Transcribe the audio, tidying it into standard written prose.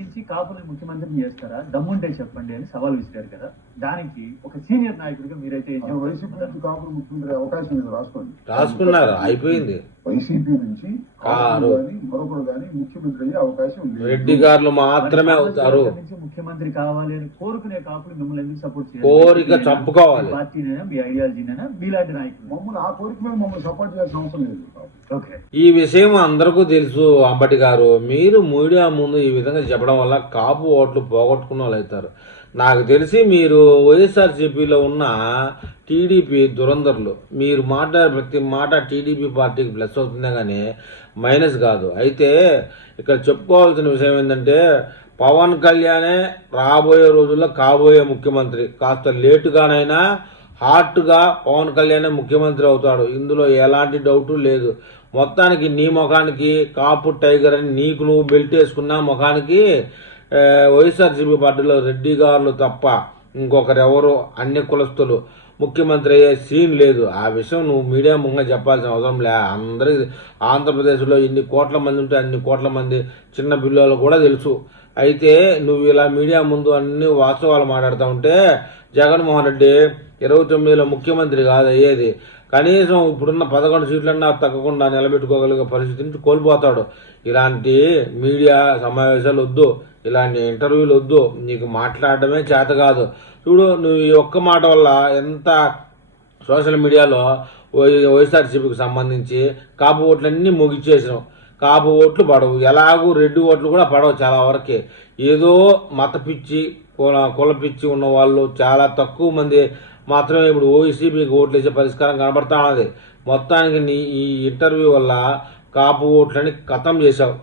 నుంచి కాపుని ముఖ్యమంత్రిని చేస్తారా, దమ్ముంటే చెప్పండి అని సవాల్ విసిరారు కదా. దానికి ఒక సీనియర్ నాయకుడిగా మీరైతే వైసీపీ నుంచి కాపుని ముఖ్యమంత్రి అవకాశం లేదు, రాసుకున్నారు, అయిపోయింది. వైసీపీ నుంచి మరొకరు కానీ ముఖ్యమంత్రి అయ్యే అవకాశం లేదు. రెడ్డి గారు మాత్రమే అవుతారు. ముఖ్యమంత్రి కావాలి అని కోరుకునే కాపులు మిమ్మల్ని ఎందుకు సపోర్ట్ చేయాలి? కోరిక చంపుకోవాలి. పార్టీనైనా మీ ఐడియాలజీనైనా మీలాంటి నాయకులు మమ్మల్ని ఆ కోరిక మీద మమ్మల్ని సపోర్ట్ చేయాల్సిన అవసరం లేదు. ఈ విషయం అందరికీ తెలుసు. అంబటి గారు, మీరు మీడియా ముందు ఈ విధంగా చెప్పడం వల్ల కాపు ఓట్లు పోగొట్టుకున్న వాళ్ళు అవుతారు. నాకు తెలిసి మీరు వైఎస్ఆర్సీపీలో ఉన్న టీడీపీ దురంధరులు. మీరు మాట్లాడే ప్రతి మాట టీడీపీ పార్టీకి ప్లస్ అవుతుందే కానీ మైనస్ కాదు. అయితే ఇక్కడ చెప్పుకోవాల్సిన విషయం ఏంటంటే, పవన్ కళ్యాణే రాబోయే రోజుల్లో కాబోయే ముఖ్యమంత్రి. కాస్త లేటుగానైనా హార్ట్గా పవన్ కళ్యాణే ముఖ్యమంత్రి అవుతాడు, ఇందులో ఎలాంటి డౌటు లేదు. మొత్తానికి నీ ముఖానికి కాపు టైగర్ అని నీకు నువ్వు బెల్ట్ వేసుకున్న ముఖానికి వైఎస్ఆర్సీపీ పార్టీలో రెడ్డి గారులు తప్ప ఇంకొకరెవరు అన్ని కులస్తులు ముఖ్యమంత్రి అయ్యే సీన్ లేదు. ఆ విషయం నువ్వు మీడియా ముందుగా చెప్పాల్సిన అవసరం లే. అందరికీ ఆంధ్రప్రదేశ్లో ఇన్ని కోట్ల మంది ఉంటే అన్ని కోట్ల మంది చిన్న పిల్లలు కూడా తెలుసు. అయితే నువ్వు ఇలా మీడియా ముందు అన్ని వాస్తవాలు మాట్లాడుతూ ఉంటే జగన్మోహన్ రెడ్డి 29లో ముఖ్యమంత్రి కాదు అయ్యేది. కనీసం ఇప్పుడున్న 11 సీట్లన్నా తగ్గకుండా నిలబెట్టుకోగలిగే పరిస్థితి నుంచి కోల్పోతాడు. ఇలాంటి మీడియా సమావేశాలు వద్దు, ఇలాంటి ఇంటర్వ్యూలు వద్దు, నీకు మాట్లాడడమే చేత కాదు. చూడు, నువ్వు ఈ ఒక్క మాట వల్ల ఎంత సోషల్ మీడియాలో వైఎస్ఆర్సీపీకి సంబంధించి కాపు ఓట్లన్నీ ముగిచ్చేసినావు. కాపు ఓట్లు పడవు, ఎలాగూ రెడ్డి ఓట్లు కూడా పడవు చాలా వరకే. ఏదో మత పిచ్చి కుల పిచ్చి ఉన్న వాళ్ళు చాలా తక్కువ మంది మాత్రమే ఇప్పుడు వైసీపీకి ఓట్లు వేసే పరిష్కారం కనబడతా ఉన్నది. మొత్తానికి నీ ఈ ఇంటర్వ్యూ వల్ల కాపు ఓట్లని ఖతం చేశావు.